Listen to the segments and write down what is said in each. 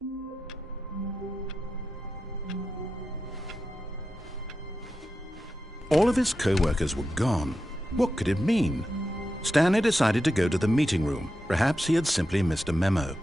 All of his co-workers were gone. What could it mean? Stanley decided to go to the meeting room. Perhaps he had simply missed a memo.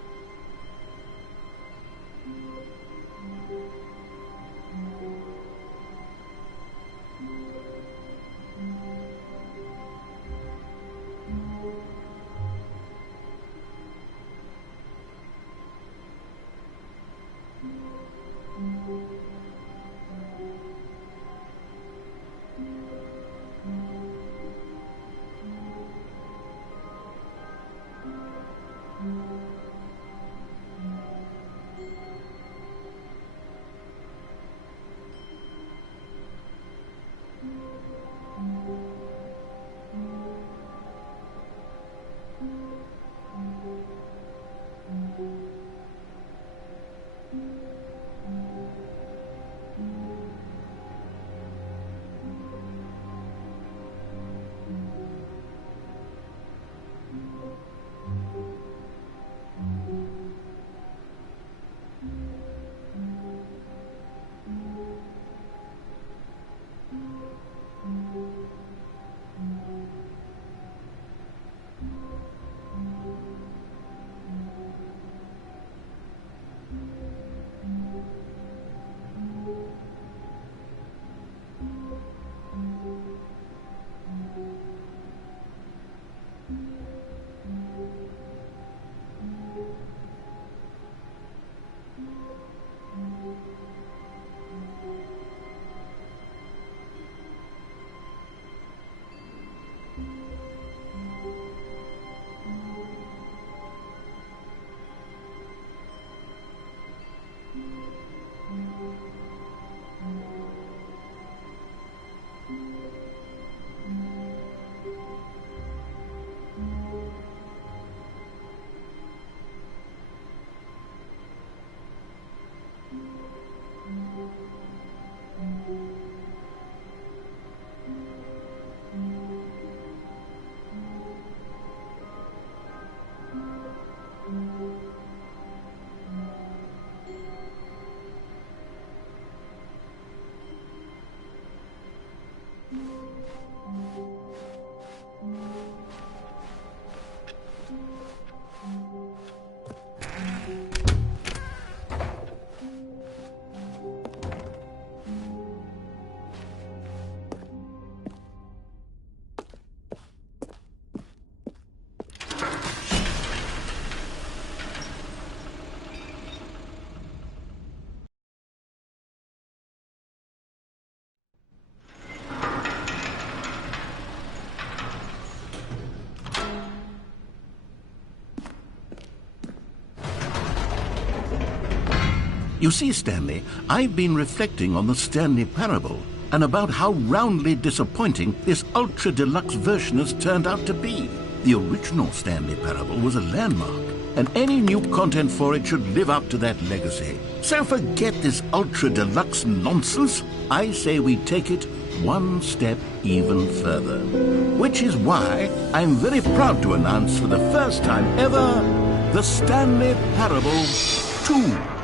You see, Stanley, I've been reflecting on the Stanley parable and about how roundly disappointing this ultra-deluxe version has turned out to be. The original Stanley parable was a landmark, and any new content for it should live up to that legacy. So forget this ultra-deluxe nonsense. I say we take it one step even further. Which is why I'm very proud to announce for the first time ever, the Stanley Parable 2.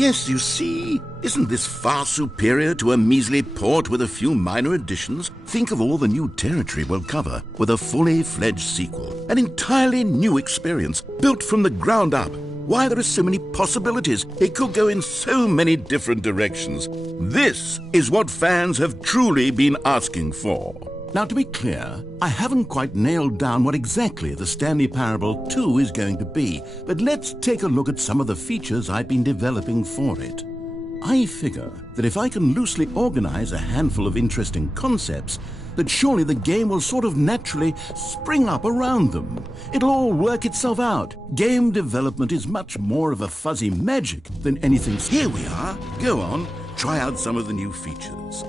Yes, you see, isn't this far superior to a measly port with a few minor additions? Think of all the new territory we'll cover with a fully fledged sequel. An entirely new experience, built from the ground up. Why, there are so many possibilities. It could go in so many different directions. This is what fans have truly been asking for. Now, to be clear, I haven't quite nailed down what exactly the Stanley Parable 2 is going to be, but let's take a look at some of the features I've been developing for it. I figure that if I can loosely organize a handful of interesting concepts, that surely the game will sort of naturally spring up around them. It'll all work itself out. Game development is much more of a fuzzy magic than anything. Here we are. Go on, try out some of the new features.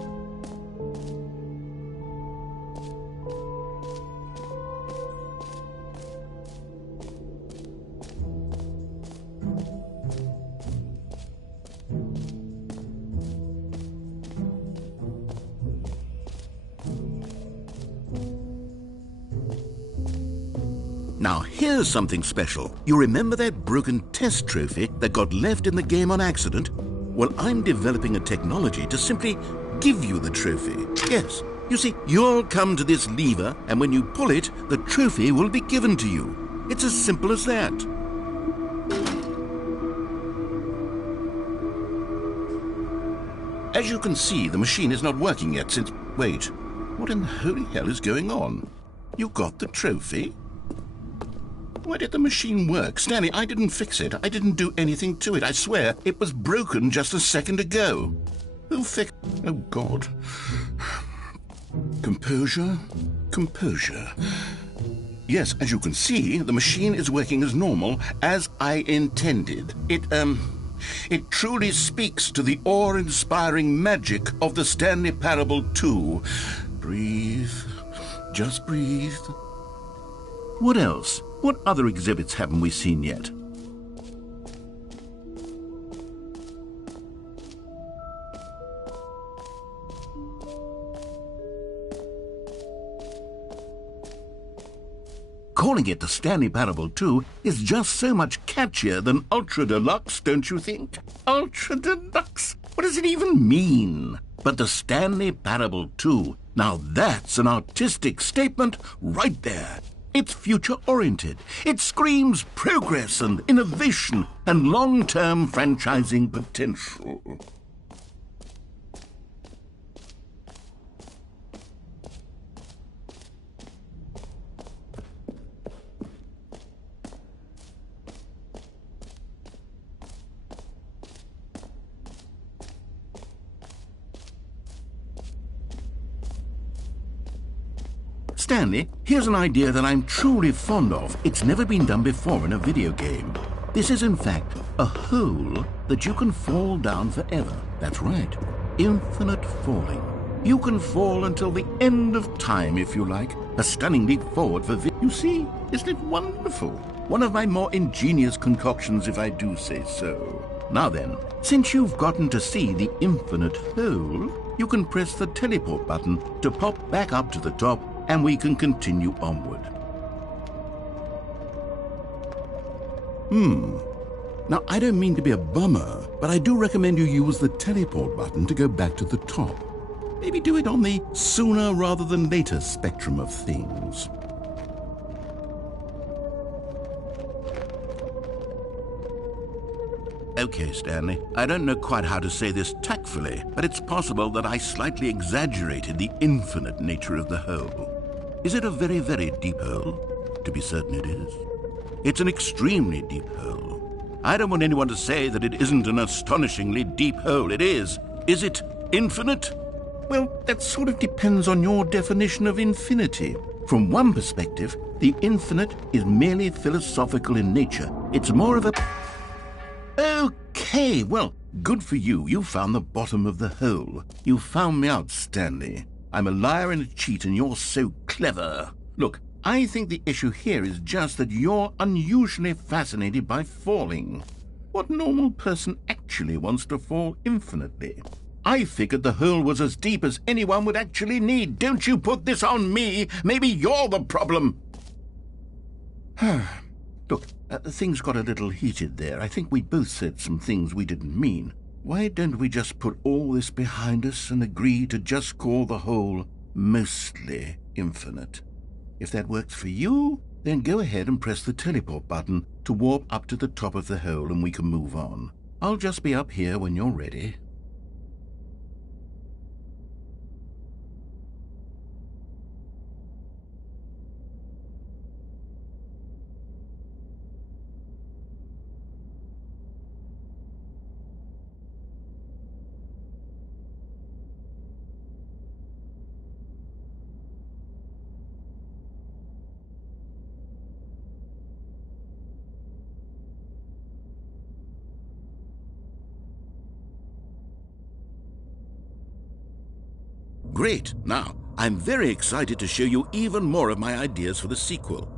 Now here's something special. You remember that broken test trophy that got left in the game on accident? Well, I'm developing a technology to simply give you the trophy. Yes, you see, you'll come to this lever, and when you pull it, the trophy will be given to you. It's as simple as that. As you can see, the machine is not working yet since... Wait, what in the holy hell is going on? You got the trophy? Why did the machine work? Stanley, I didn't fix it. I didn't do anything to it. I swear, it was broken just a second ago. Who fixed... Oh, God. Composure, composure. Yes, as you can see, the machine is working as normal, as I intended. It truly speaks to the awe-inspiring magic of the Stanley Parable 2. Breathe. Just breathe. What else? What other exhibits haven't we seen yet? Calling it the Stanley Parable 2 is just so much catchier than Ultra Deluxe, don't you think? Ultra Deluxe? What does it even mean? But the Stanley Parable 2, now that's an artistic statement right there. It's future-oriented. It screams progress and innovation and long-term franchising potential. Stanley, here's an idea that I'm truly fond of. It's never been done before in a video game. This is, in fact, a hole that you can fall down forever. That's right. Infinite falling. You can fall until the end of time, if you like. A stunning leap forward for You see, isn't it wonderful? One of my more ingenious concoctions, if I do say so. Now then, since you've gotten to see the infinite hole, you can press the teleport button to pop back up to the top, and we can continue onward. Now, I don't mean to be a bummer, but I do recommend you use the teleport button to go back to the top. Maybe do it on the sooner rather than later spectrum of things. Okay, Stanley, I don't know quite how to say this tactfully, but it's possible that I slightly exaggerated the infinite nature of the hole. Is it a very, very deep hole? To be certain it is. It's an extremely deep hole. I don't want anyone to say that it isn't an astonishingly deep hole. It is. Is it infinite? Well, that sort of depends on your definition of infinity. From one perspective, the infinite is merely philosophical in nature. It's more of a... Okay, well, good for you. You found the bottom of the hole. You found me out, Stanley. I'm a liar and a cheat, and you're so clever. Look, I think the issue here is just that you're unusually fascinated by falling. What normal person actually wants to fall infinitely? I figured the hole was as deep as anyone would actually need. Don't you put this on me. Maybe you're the problem. Look, things got a little heated there. I think we both said some things we didn't mean. Why don't we just put all this behind us and agree to just call the hole mostly infinite? If that works for you, then go ahead and press the teleport button to warp up to the top of the hole and we can move on. I'll just be up here when you're ready. Great. Now, I'm very excited to show you even more of my ideas for the sequel.